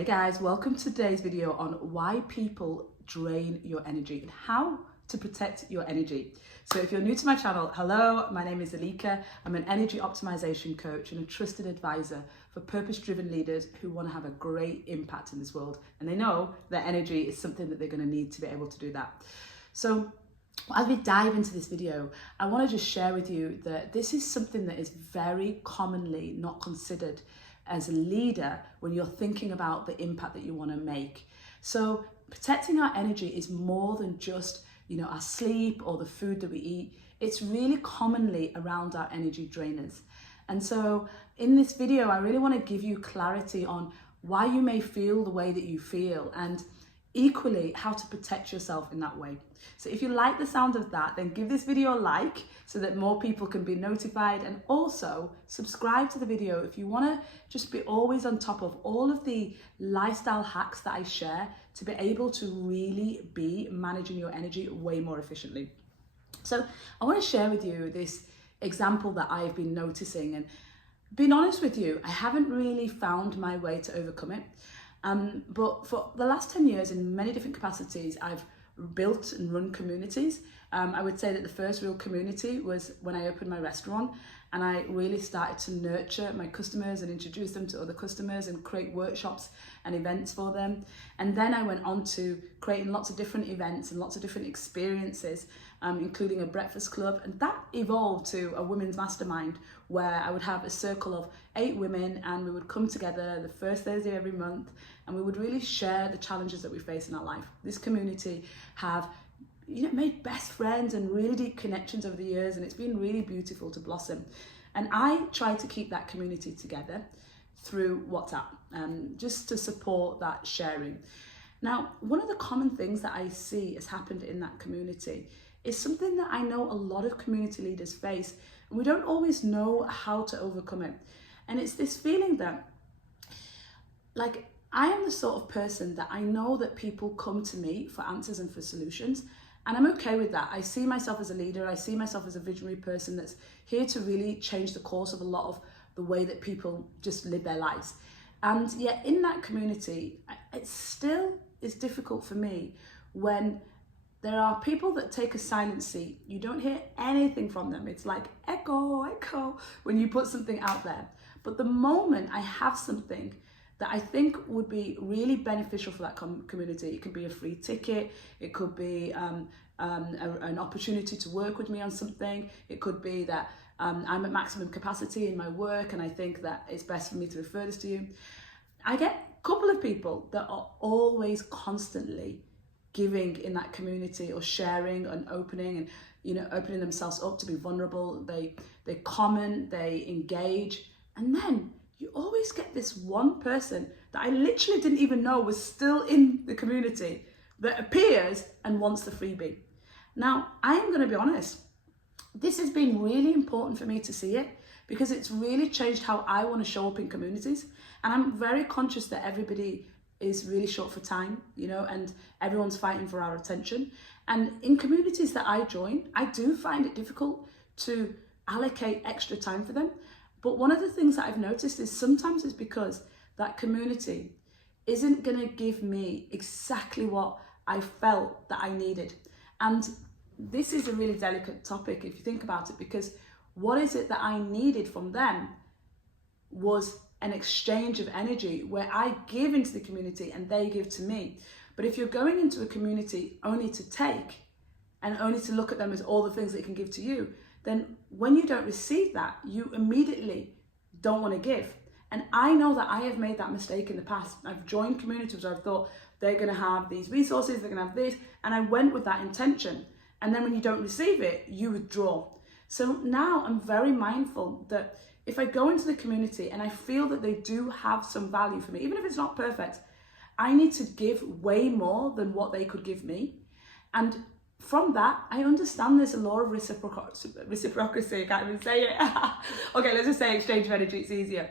Hey guys, welcome to today's video on why people drain your energy and how to protect your energy. So if you're new to my channel, hello, my name is Elika. I'm an energy optimization coach and a trusted advisor for purpose-driven leaders who want to have a great impact in this world. And they know that energy is something that they're going to need to be able to do that. So as we dive into this video, I want to just share with you that this is something that is very commonly not considered as a leader when you're thinking about the impact that you want to make. So protecting our energy is more than just, our sleep or the food that we eat. It's really commonly around our energy drainers. And so in this video, I really want to give you clarity on why you may feel the way that you feel and equally how to protect yourself in that way. So if you like the sound of that, then give this video a like so that more people can be notified, and also subscribe to the video if you want to just be always on top of all of the lifestyle hacks that I share to be able to really be managing your energy way more efficiently. So I want to share with you this example that I've been noticing, and being honest with you, I haven't really found my way to overcome it. But for the last 10 years in many different capacities, I've built and run communities. I would say that the first real community was when I opened my restaurant, and I really started to nurture my customers and introduce them to other customers and create workshops and events for them. And then I went on to creating lots of different events and lots of different experiences, including a breakfast club. And that evolved to a women's mastermind where I would have a circle of 8 women, and we would come together the first Thursday every month, and we would really share the challenges that we face in our life. This community have made best friends and really deep connections over the years, and it's been really beautiful to blossom. And I try to keep that community together through WhatsApp, just to support that sharing. Now, one of the common things that I see has happened in that community is something that I know a lot of community leaders face, and we don't always know how to overcome it. And it's this feeling that, I am the sort of person that I know that people come to me for answers and for solutions, and I'm okay with that. I see myself as a leader. I see myself as a visionary person that's here to really change the course of a lot of the way that people just live their lives. And yet in that community, it still is difficult for me when there are people that take a silent seat. You don't hear anything from them. It's like echo, echo when you put something out there. But the moment I have something that I think would be really beneficial for that community, it could be a free ticket, it could be an opportunity to work with me on something, it could be that I'm at maximum capacity in my work and I think that it's best for me to refer this to you. I get a couple of people that are always constantly giving in that community, or sharing and opening, and opening themselves up to be vulnerable. They comment, they engage, and then you always get this one person that I literally didn't even know was still in the community that appears and wants the freebie. Now, I am going to be honest, this has been really important for me to see it, because it's really changed how I want to show up in communities. And I'm very conscious that everybody is really short for time, and everyone's fighting for our attention. And in communities that I join, I do find it difficult to allocate extra time for them. But one of the things that I've noticed is sometimes it's because that community isn't going to give me exactly what I felt that I needed. And this is a really delicate topic if you think about it, because what is it that I needed from them was an exchange of energy where I give into the community and they give to me. But if you're going into a community only to take and only to look at them as all the things they can give to you, then when you don't receive that, you immediately don't want to give. And I know that I have made that mistake in the past. I've joined communities where I've thought they're going to have these resources, they're going to have this, and I went with that intention. And then when you don't receive it, you withdraw. So now I'm very mindful that if I go into the community and I feel that they do have some value for me, even if it's not perfect, I need to give way more than what they could give me. And from that, I understand there's a law of reciprocity. I can't even say it. Okay, let's just say exchange of energy, it's easier.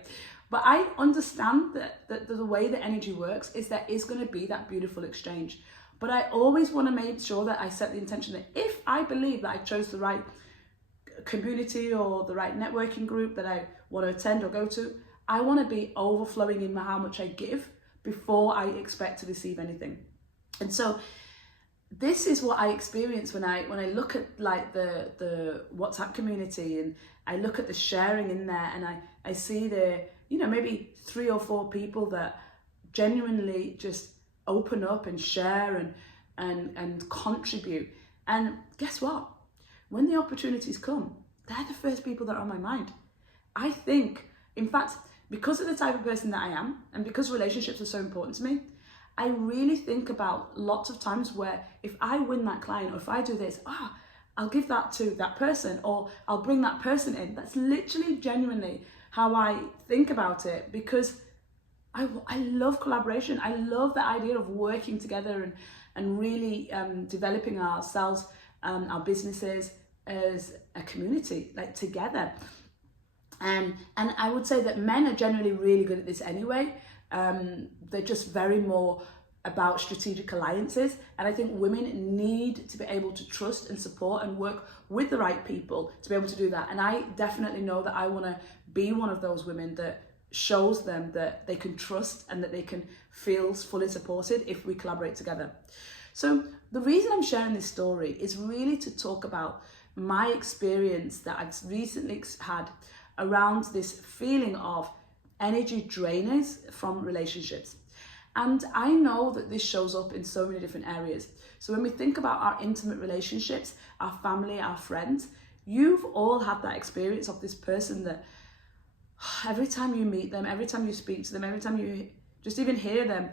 But I understand that the way that energy works is there is going to be that beautiful exchange. But I always want to make sure that I set the intention that if I believe that I chose the right community or the right networking group that I want to attend or go to, I want to be overflowing in how much I give, before I expect to receive anything. And so this is what I experience when I look at like the WhatsApp community, and I look at the sharing in there, and I see there, you know, maybe 3 or 4 people that genuinely just open up and share and contribute. And guess what? When the opportunities come, they're the first people that are on my mind. I think, in fact, because of the type of person that I am, and because relationships are so important to me, I really think about lots of times where if I win that client, or if I do this, I'll give that to that person, or I'll bring that person in. That's literally genuinely how I think about it, because I love collaboration. I love the idea of working together and really developing ourselves, our businesses as a community, like together. And I would say that men are generally really good at this anyway. They're just very more about strategic alliances, and I think women need to be able to trust and support and work with the right people to be able to do that. And I definitely know that I want to be one of those women that shows them that they can trust and that they can feel fully supported if we collaborate together. So the reason I'm sharing this story is really to talk about my experience that I've recently had around this feeling of energy drainers from relationships. And I know that this shows up in so many different areas. So when we think about our intimate relationships, our family, our friends, you've all had that experience of this person that every time you meet them, every time you speak to them, every time you just even hear them,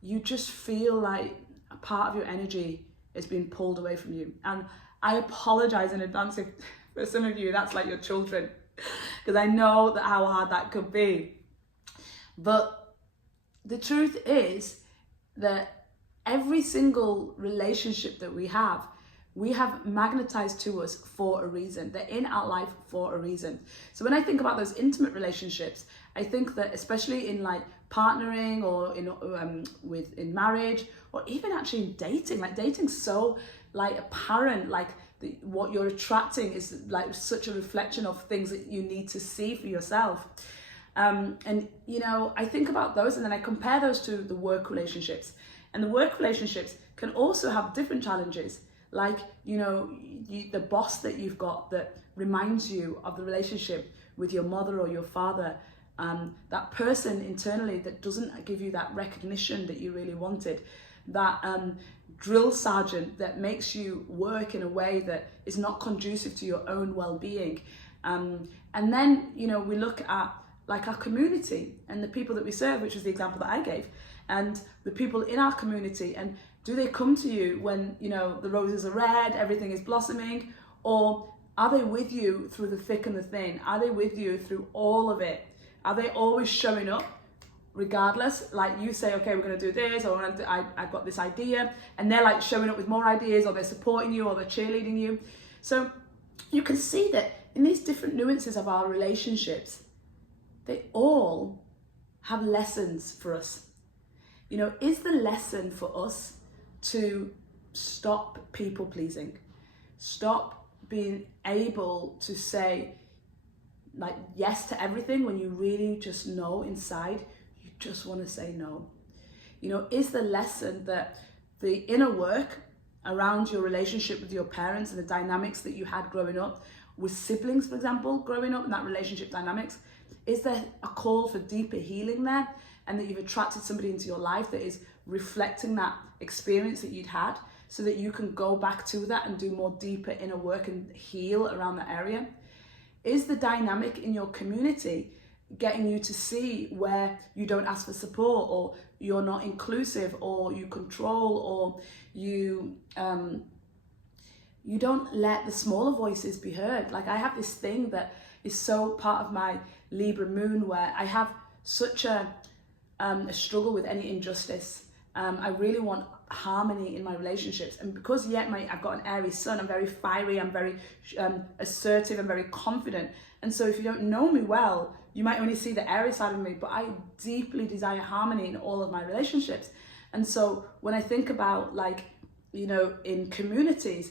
you just feel like a part of your energy is being pulled away from you. And I apologize in advance if for some of you that's like your children, because I know that how hard that could be. But the truth is that every single relationship that we have magnetized to us for a reason. They're in our life for a reason. So when I think about those intimate relationships, I think that especially in like partnering or in marriage, or even actually in dating, like dating's so like apparent, like what you're attracting is like such a reflection of things that you need to see for yourself. And you know, I think about those and then I compare those to the work relationships. And the work relationships can also have different challenges. Like, you know, the boss that you've got that reminds you of the relationship with your mother or your father, that person internally that doesn't give you that recognition that you really wanted, that drill sergeant that makes you work in a way that is not conducive to your own well-being. And then, you know, we look at like our community and the people that we serve, which was the example that I gave, and the people in our community, and do they come to you when, you know, the roses are red, everything is blossoming, or are they with you through the thick and the thin? Are they with you through all of it? Are they always showing up regardless? Like you say, okay, we're going to do this, or I've got this idea, and they're like showing up with more ideas, or they're supporting you, or they're cheerleading you. So you can see that in these different nuances of our relationships, they all have lessons for us. You know, is the lesson for us to stop people pleasing, stop being able to say like yes to everything when you really just know inside you just want to say no? You know, is the lesson that the inner work around your relationship with your parents and the dynamics that you had growing up with siblings, for example, growing up in that relationship dynamics, is there a call for deeper healing there, and that you've attracted somebody into your life that is reflecting that experience that you'd had, so that you can go back to that and do more deeper inner work and heal around that area? Is the dynamic in your community getting you to see where you don't ask for support, or you're not inclusive, or you control, or you don't let the smaller voices be heard? Like I have this thing that is so part of my Libra moon, where I have such a struggle with any injustice. I really want harmony in my relationships, and because I've got an Aries sun, I'm very fiery, I'm very assertive, I'm very confident. And so if you don't know me well, you might only see the Aries side of me, but I deeply desire harmony in all of my relationships. And so when I think about, like, you know, in communities,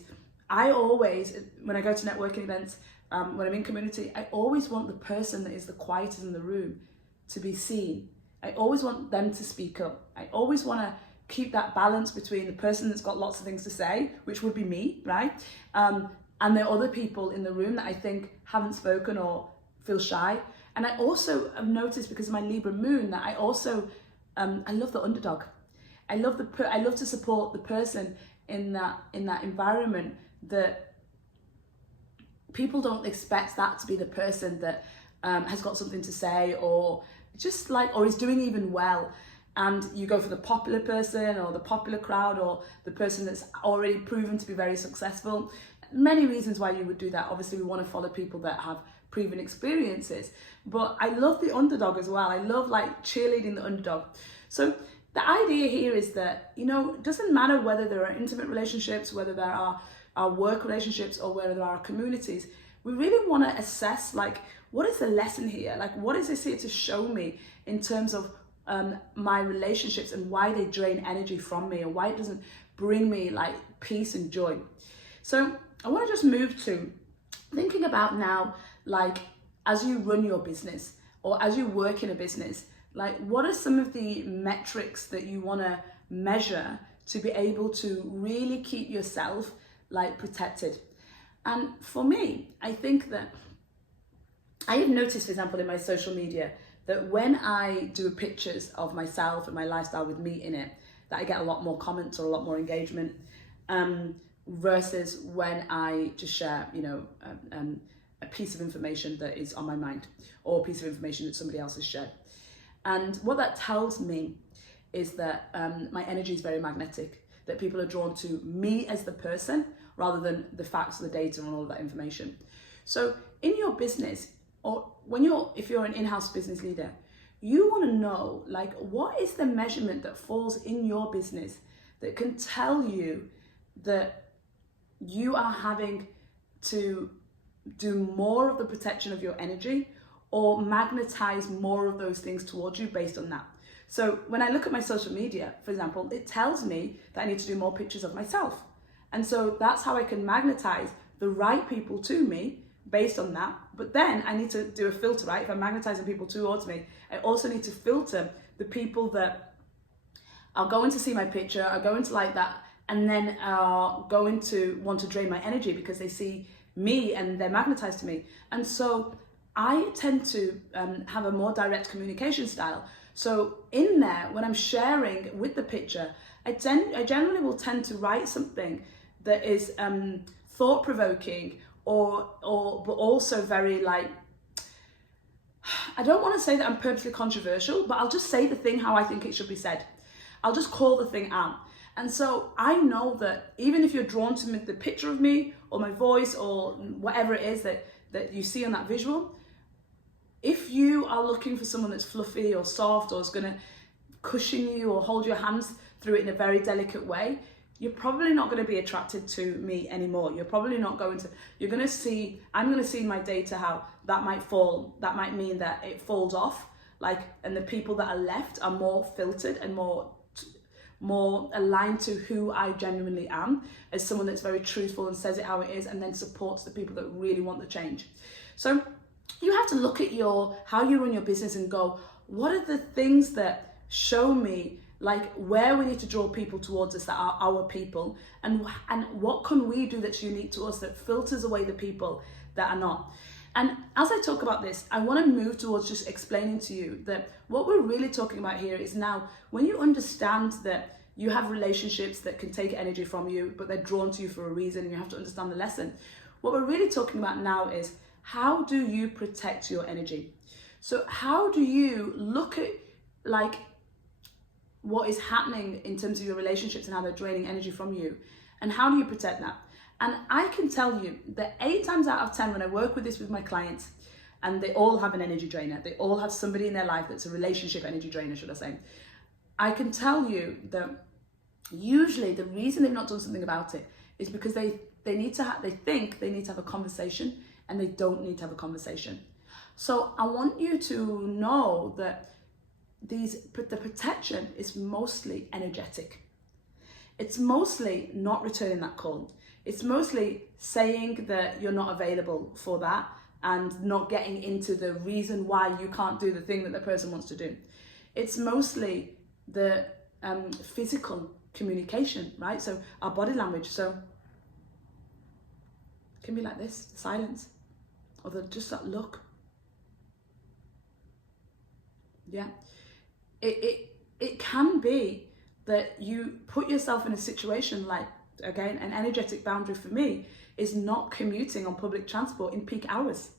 I always, when I go to networking events, when I'm in community, I always want the person that is the quietest in the room to be seen I always want them to speak up. I always want to keep that balance between the person that's got lots of things to say, which would be me, right? And the other people in the room that I think haven't spoken or feel shy. And I also have noticed, because of my Libra moon, that I also, I love the underdog. I love to support the person in that environment that people don't expect that to be the person that has got something to say, or just like, or is doing even well. And you go for the popular person or the popular crowd or the person that's already proven to be very successful. Many reasons why you would do that. Obviously, we want to follow people that have proven experiences, but I love the underdog as well. I love like cheerleading the underdog. So the idea here is that, you know, it doesn't matter whether there are intimate relationships, whether there are work relationships, or whether there are communities. We really want to assess, like, what is the lesson here? Like, what is this here to show me in terms of my relationships, and why they drain energy from me, and why it doesn't bring me like peace and joy. So I want to just move to thinking about now, like, as you run your business or as you work in a business, like, what are some of the metrics that you want to measure to be able to really keep yourself like protected? And for me, I think that I have noticed, for example, in my social media, that when I do pictures of myself and my lifestyle with me in it, that I get a lot more comments or a lot more engagement, versus when I just share, you know, a piece of information that is on my mind, or a piece of information that somebody else has shared. And what that tells me is that my energy is very magnetic, that people are drawn to me as the person rather than the facts, the data, and all of that information. So in your business, or if you're an in-house business leader, you want to know, like, what is the measurement that falls in your business that can tell you that you are having to do more of the protection of your energy, or magnetize more of those things towards you based on that. So when I look at my social media, for example, it tells me that I need to do more pictures of myself. And so that's how I can magnetize the right people to me based on that. But then I need to do a filter, right? If I'm magnetizing people towards me, I also need to filter the people that are going to see my picture, are going to like that, and then are going to want to drain my energy because they see me and they're magnetized to me. And so I tend to have a more direct communication style. So in there, when I'm sharing with the picture, I generally will tend to write something that is thought-provoking, but also very, like, I don't want to say that I'm purposely controversial, but I'll just say the thing how I think it should be said. I'll just call the thing out. And so I know that even if you're drawn to the picture of me or my voice or whatever it is that you see on that visual, if you are looking for someone that's fluffy or soft, or is going to cushion you or hold your hands through it in a very delicate way, you're probably not going to be attracted to me anymore. You're probably not going to, I'm going to see in my data how that might fall. That might mean that it falls off, like, and the people that are left are more filtered and more aligned to who I genuinely am, as someone that's very truthful and says it how it is, and then supports the people that really want the change. So you have to look at how you run your business and go, what are the things that show me, like, where we need to draw people towards us that are our people, and what can we do that's unique to us that filters away the people that are not. And as I talk about this, I want to move towards just explaining to you that what we're really talking about here is, now, when you understand that you have relationships that can take energy from you, but they're drawn to you for a reason, and you have to understand the lesson. What we're really talking about now is, how do you protect your energy? So how do you look at, like, what is happening in terms of your relationships and how they're draining energy from you, and how do you protect that? And I can tell you that 8 times out of 10, when I work with my clients, and they all have an energy drainer, they all have somebody in their life that's a relationship energy drainer, should I say, I can tell you that usually the reason they've not done something about it is because they think they need to have a conversation, and they don't need to have a conversation. So I want you to know that the protection is mostly energetic. It's mostly not returning that call. It's mostly saying that you're not available for that, and not getting into the reason why you can't do the thing that the person wants to do. It's mostly the physical communication, right? So our body language. So it can be like this, the silence, or just that look. Yeah. It can be that you put yourself in a situation like, again, an energetic boundary for me is not commuting on public transport in peak hours.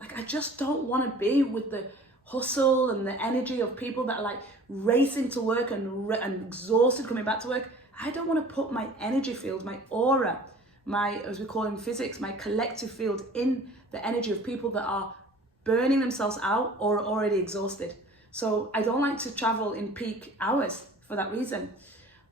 Like, I just don't want to be with the hustle and the energy of people that are like racing to work and exhausted coming back to work. I don't want to put my energy field, my aura, my, as we call in physics, my collective field in the energy of people that are burning themselves out or are already exhausted. So I don't like to travel in peak hours for that reason.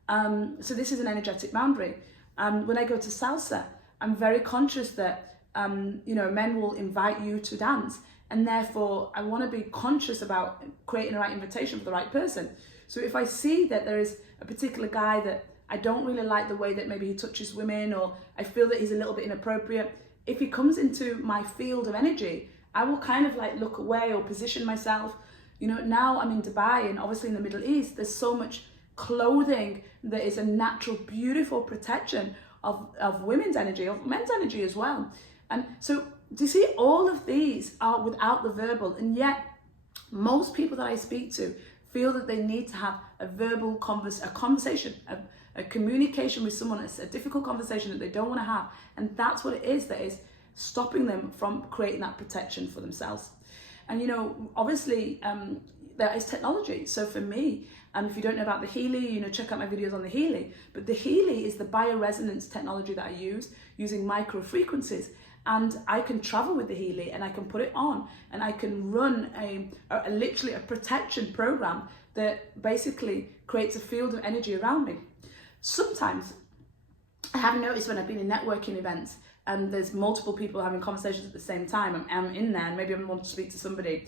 So this is an energetic boundary. When I go to salsa, I'm very conscious that, men will invite you to dance. And therefore, I want to be conscious about creating the right invitation for the right person. So if I see that there is a particular guy that I don't really like the way that maybe he touches women, or I feel that he's a little bit inappropriate, if he comes into my field of energy, I will kind of like look away or position myself. Now I'm in Dubai, and obviously in the Middle East, there's so much clothing that is a natural, beautiful protection of women's energy, of men's energy as well. And so, do you see, all of these are without the verbal, and yet most people that I speak to feel that they need to have a verbal conversation, a communication with someone. It's a difficult conversation that they don't want to have, and that's what it is that is stopping them from creating that protection for themselves. And obviously there is technology. So for me, if you don't know about the Healy, check out my videos on the Healy. But the Healy is the bioresonance technology that I use using micro frequencies. And I can travel with the Healy, and I can put it on, and I can run literally a protection program that basically creates a field of energy around me. Sometimes I have noticed when I've been in networking events and there's multiple people having conversations at the same time, I'm in there and maybe I want to speak to somebody.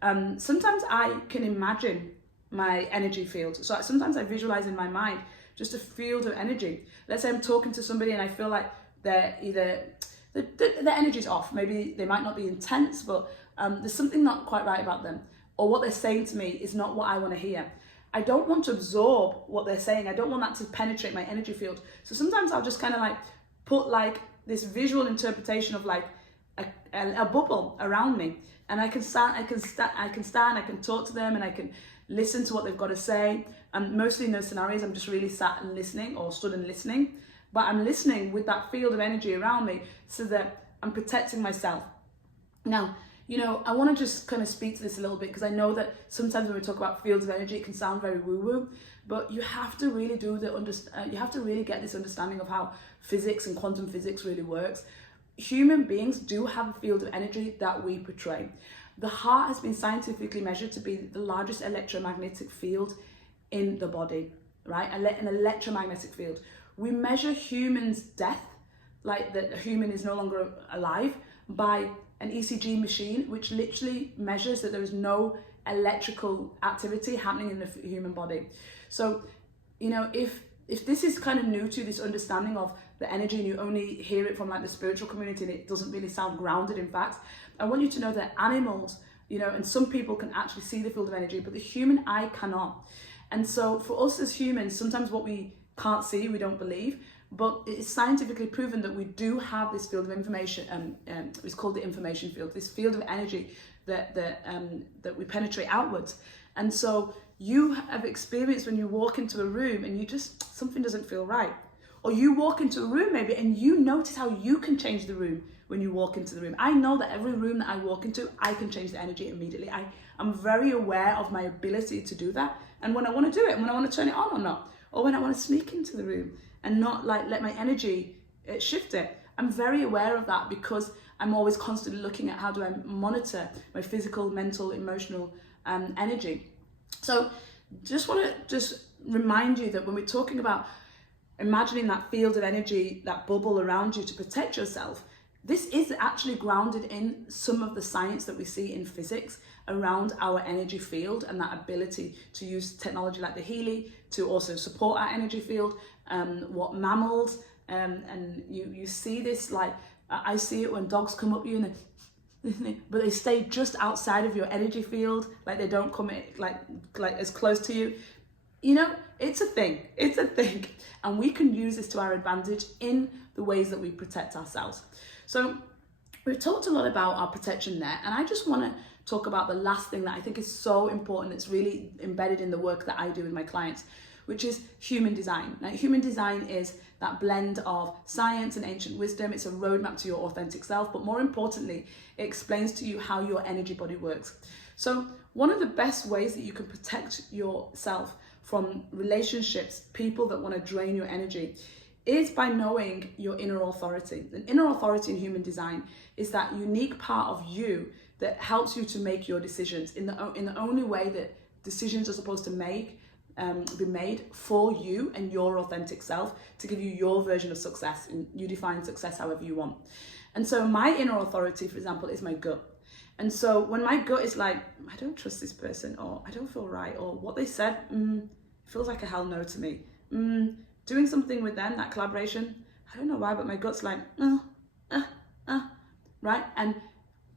Sometimes I can imagine my energy field. So sometimes I visualize in my mind just a field of energy. Let's say I'm talking to somebody and I feel like they're either the energy's off. Maybe they might not be intense, but there's something not quite right about them, or what they're saying to me is not what I want to hear. I don't want to absorb what they're saying. I don't want that to penetrate my energy field. So sometimes I'll just kind of like put like this visual interpretation of like a bubble around me, and I can talk to them, and I can listen to what they've got to say. And mostly in those scenarios, I'm just really sat and listening, or stood and listening. But I'm listening with that field of energy around me so that I'm protecting myself. Now, I want to just kind of speak to this a little bit, because I know that sometimes when we talk about fields of energy, it can sound very woo-woo, but you have to really you have to really get this understanding of how physics and quantum physics really works. Human beings do have a field of energy that we portray. The heart has been scientifically measured to be the largest electromagnetic field in the body, right? An electromagnetic field. We measure humans' death, like that a human is no longer alive, by an ECG machine, which literally measures that there is no electrical activity happening in the human body. So, if this is kind of new to this understanding of the energy, and you only hear it from like the spiritual community, and it doesn't really sound grounded in fact, I want you to know that animals, and some people can actually see the field of energy, but the human eye cannot. And so for us as humans, sometimes what we can't see, we don't believe, but it's scientifically proven that we do have this field of information. It's called the information field, this field of energy that we penetrate outwards. And so you have experienced when you walk into a room and something doesn't feel right, or you walk into a room maybe and you notice how you can change the room when you walk into the room. I know that every room that I walk into, I can change the energy immediately. I'm very aware of my ability to do that, and when I want to do it, and when I want to turn it on or not, or when I want to sneak into the room and not like let my energy shift it. I'm very aware of that, because I'm always constantly looking at how do I monitor my physical, mental, emotional energy. So just want to remind you that when we're talking about imagining that field of energy, that bubble around you to protect yourself, this is actually grounded in some of the science that we see in physics around our energy field, and that ability to use technology like the Healy to also support our energy field. What mammals, and you see this, like I see it when dogs come up you and but they stay just outside of your energy field, like they don't come like as close to you. You know, it's a thing. It's a thing. And we can use this to our advantage in the ways that we protect ourselves. So we've talked a lot about our protection there, and I just want to talk about the last thing that I think is so important. It's really embedded in the work that I do with my clients, which is human design. Now, human design is that blend of science and ancient wisdom. It's a roadmap to your authentic self, but more importantly, it explains to you how your energy body works. So one of the best ways that you can protect yourself from relationships, people that want to drain your energy, is by knowing your inner authority. An inner authority in human design is that unique part of you that helps you to make your decisions in the only way that decisions are supposed to be made for you and your authentic self, to give you your version of success, and you define success however you want. And so my inner authority, for example, is my gut. And so when my gut is like, I don't trust this person, or I don't feel right, or what they said feels like a hell no to me. Doing something with them, that collaboration, I don't know why, but my gut's like, right? And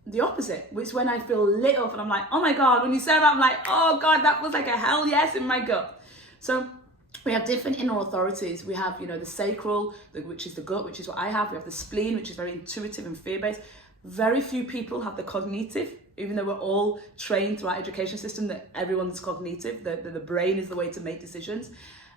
the opposite, which when I feel lit up and I'm like, oh my God, when you said that, I'm like, oh God, that was like a hell yes in my gut. So we have different inner authorities. We have, the sacral, which is the gut, which is what I have. We have the spleen, which is very intuitive and fear-based. Very few people have the cognitive, even though we're all trained through our education system that everyone's cognitive, the brain is the way to make decisions.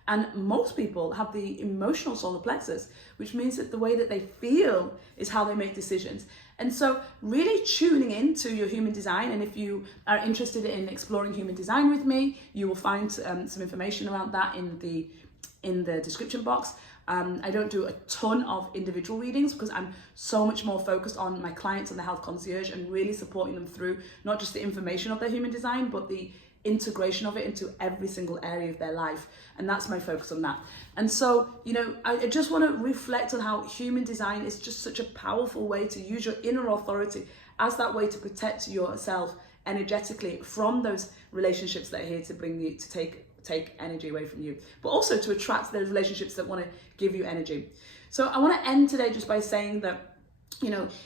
And most people have the emotional solar plexus, which means that the way that they feel is how they make decisions. And so really tuning into your human design, and if you are interested in exploring human design with me, you will find some information around that in the description box. I don't do a ton of individual readings because I'm so much more focused on my clients and the health concierge and really supporting them through not just the information of their human design, but the integration of it into every single area of their life. And that's my focus on that. And so, I just want to reflect on how human design is just such a powerful way to use your inner authority as that way to protect yourself energetically from those relationships that are here to bring you, to take energy away from you, but also to attract those relationships that want to give you energy. So I want to end today just by saying that,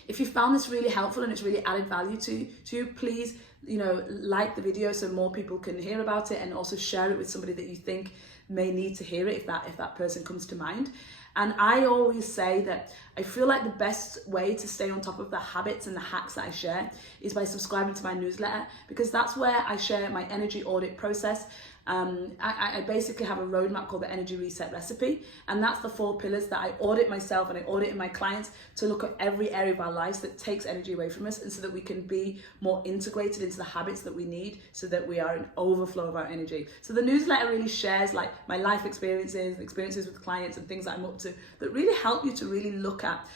if you found this really helpful and it's really added value to you, please, like the video so more people can hear about it, and also share it with somebody that you think may need to hear it if that person comes to mind. And I always say that I feel like the best way to stay on top of the habits and the hacks that I share is by subscribing to my newsletter, because that's where I share my energy audit process. I basically have a roadmap called the Energy Reset Recipe, and that's the 4 pillars that I audit myself and I audit in my clients to look at every area of our lives that takes energy away from us, and so that we can be more integrated into the habits that we need, so that we are in overflow of our energy. So the newsletter really shares like my life experiences with clients and things that I'm up to that really help you to really look at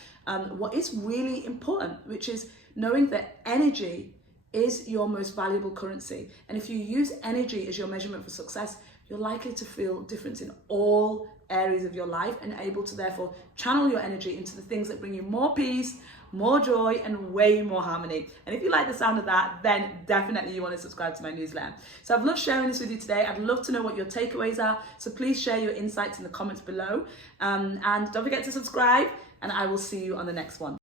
what is really important, which is knowing that energy is your most valuable currency. And if you use energy as your measurement for success, you're likely to feel difference in all areas of your life, and able to therefore channel your energy into the things that bring you more peace, more joy, and way more harmony. And if you like the sound of that, then definitely you want to subscribe to my newsletter. So I've loved sharing this with you today. I'd love to know what your takeaways are. So please share your insights in the comments below. And don't forget to subscribe, and I will see you on the next one.